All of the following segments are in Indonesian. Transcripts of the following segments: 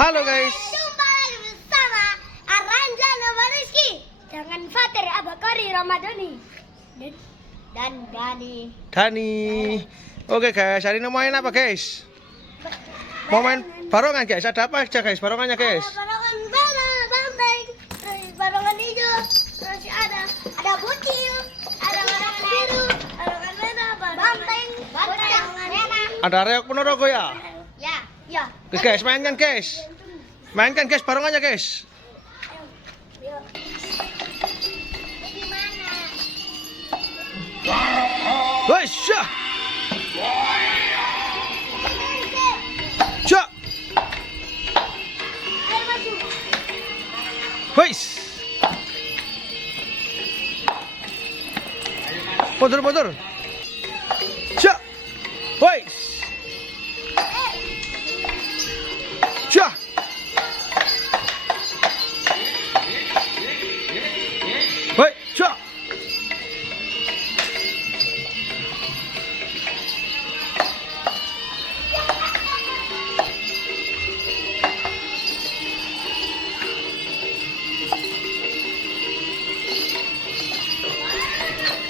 Halo guys. Jumpa lagi bersama Aranza sama Rizky dengan Fatir Abakari Ramadhani dan Dani. Oke guys, hari ini main apa guys? Mau main barongan guys. Ada apa aja guys barongannya guys? Ada barongan bola, banteng, terus barongan hijau, terus ada bocil, ada barongan biru, barongan merah, banteng, barongan merah. Ada reok ponorogo ya? Ya. Oke guys, mainkan guys. Mainkan guys barongannya guys. Yuk. Di mana? Wes, syah. Syah. Ayo maju. Wes. Mundur. Syah. Wes. Syah. Woi, syah.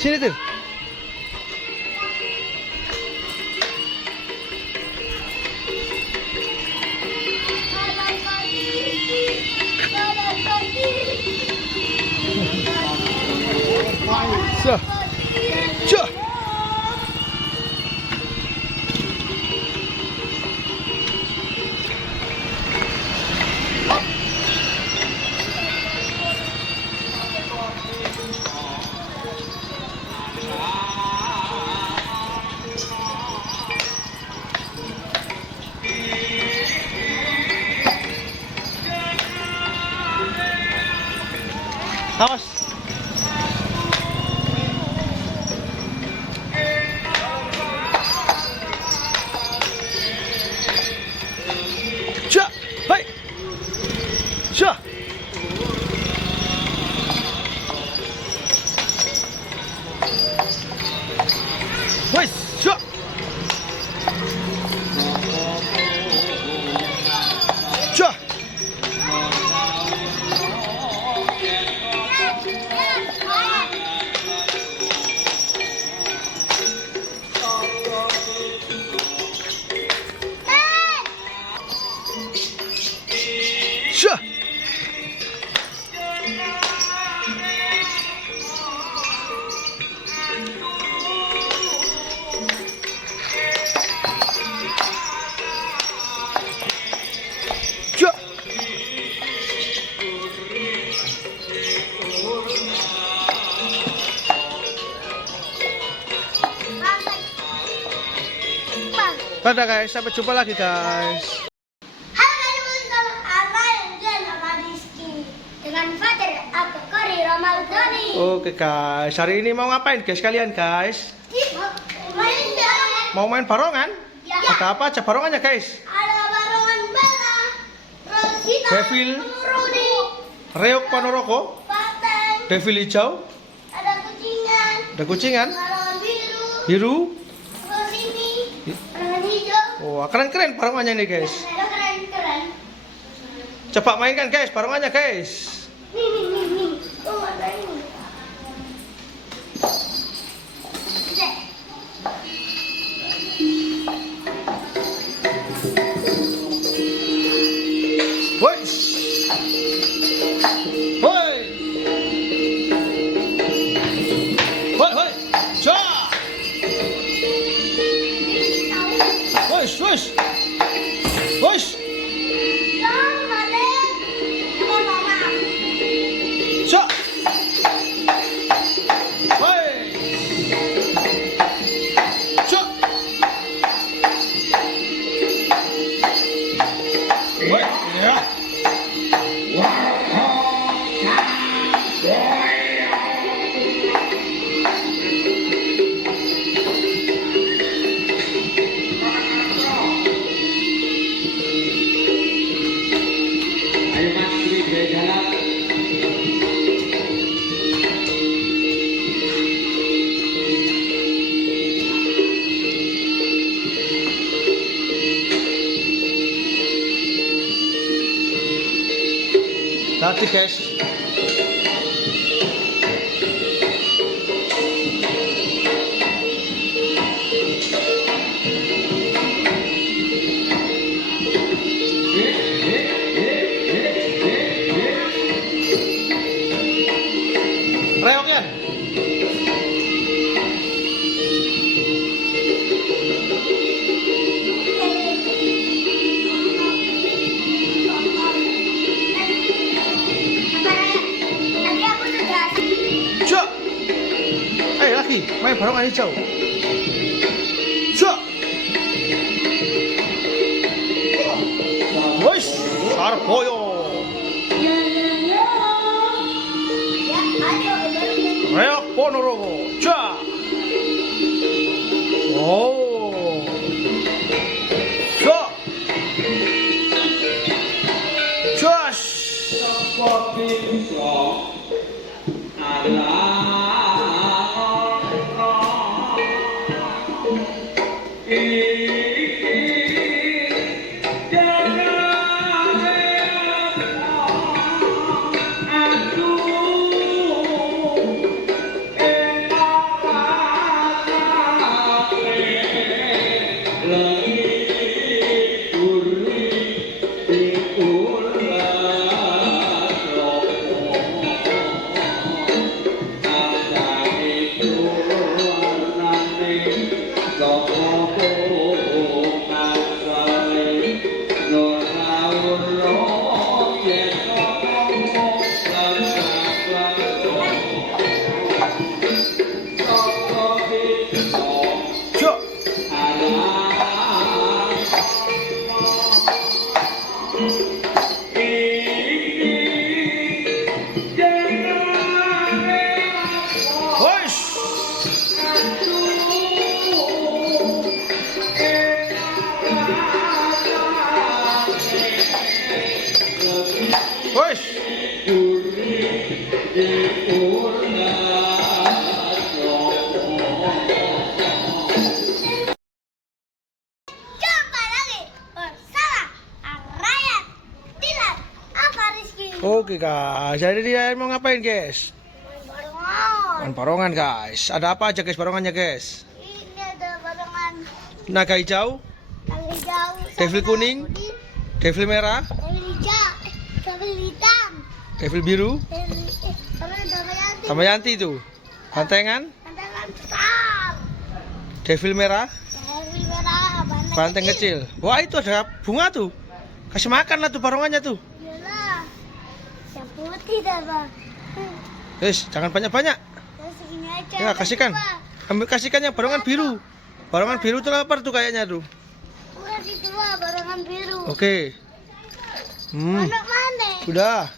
Sini tuh. Syah. Syah. Awas. Syah. Hai. Syah. Wes, syah. Syah. Syah. Syah. Dadah guys, sampai jumpa lagi guys. Halo bersama Aranza sama Rizky dengan Fatir Abakari Ramadhani. Oke guys, hari ini mau ngapain guys kalian guys? Main dong. Mau main barongan? Ya. Ada apa aja barongannya guys? Ada barongan bola, terus hitam, Devil. Rudi, Reok ponorogo, banteng, devil hijau, ada kucingan, ada kucingan, barongan biru, biru. terus ini barongan hijau. Wah, keren-keren barongannya nih guys. Ada keren. Coba mainkan guys barongannya guys. Nih. Oh, ada ini. Cek. Woi. Woi. Woi. Syah. Woi. Dong, Made. Come on, Mama. Syah. Tadi guys. Reoknya. Tadi aku sudah Cuk. Lagi main barongan hijau. Cuk. Wes, Sarboyo. ya, ayo Reok Ponorogo. Cuk. Oh. Cuk. Cus. Cuk. Wes. Wes. Jumpa lagi bersama Ryan, Dilan, apa Rizky? Oke guys, jadi dia mau ngapain guys? Main barongan. Main barongan guys. Ada apa aja guys barongannya guys? Ini ada barongan Naga hijau, yang hijau, Devil kuning. putih, devil merah, devil hijau, devil hitam, devil biru, Damayanti, Damayanti itu. Bantengan, bantangan besar, devil merah, devil merah, banteng kecil. Wah itu ada bunga tuh. Kasih makan lah tuh barongannya tuh. Iyalah, yang putih dah bang. Wes, jangan banyak-banyak. Terus ini aja. Ya kasihkan. Ambil kasihkan yang barongan biru. Barongan biru tuh lapar tuh kayaknya tuh. Bukan itu lah, barongan biru. Oke. Mana mana? Sudah.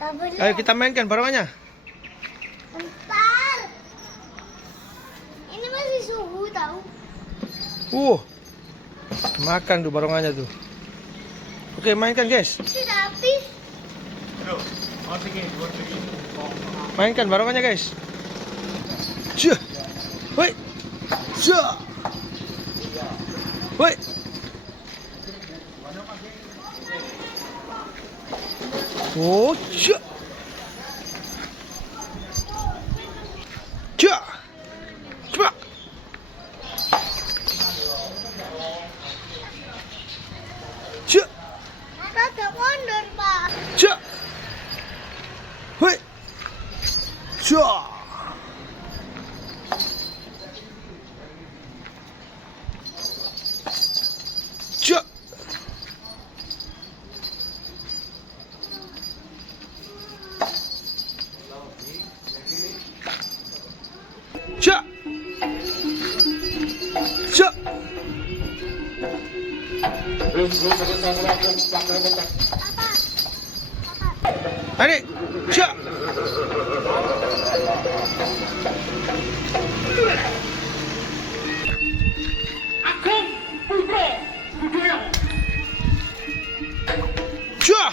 Tak boleh. Ayo kita mainkan barongannya. Bentar. Ini masih suhu tahu. Makan tuh barongannya tuh. Oke, mainkan guys. Sudah habis. Mainkan barongannya guys. Cih. Woi. Cih. Woi. Oh, cih. Cih. Coba. Cih. Ada mundur pak. Cih. Woi. Cih. Cuk. Cuk. Cuk. Adik, cuk. Cuk.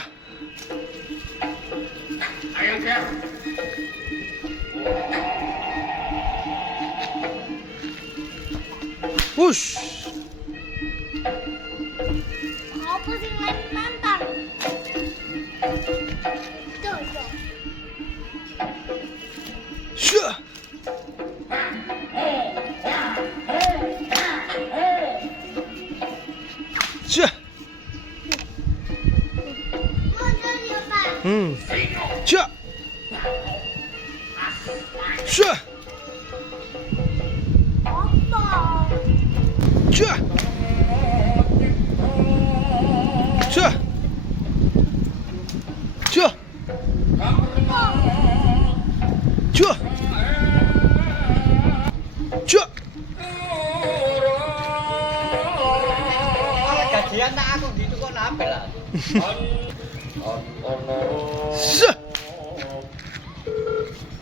Wush. Apa sih main nantang? Syah. Syah. Mundur ya, Pak. Syah. Syah. Apa? Syah. Syah.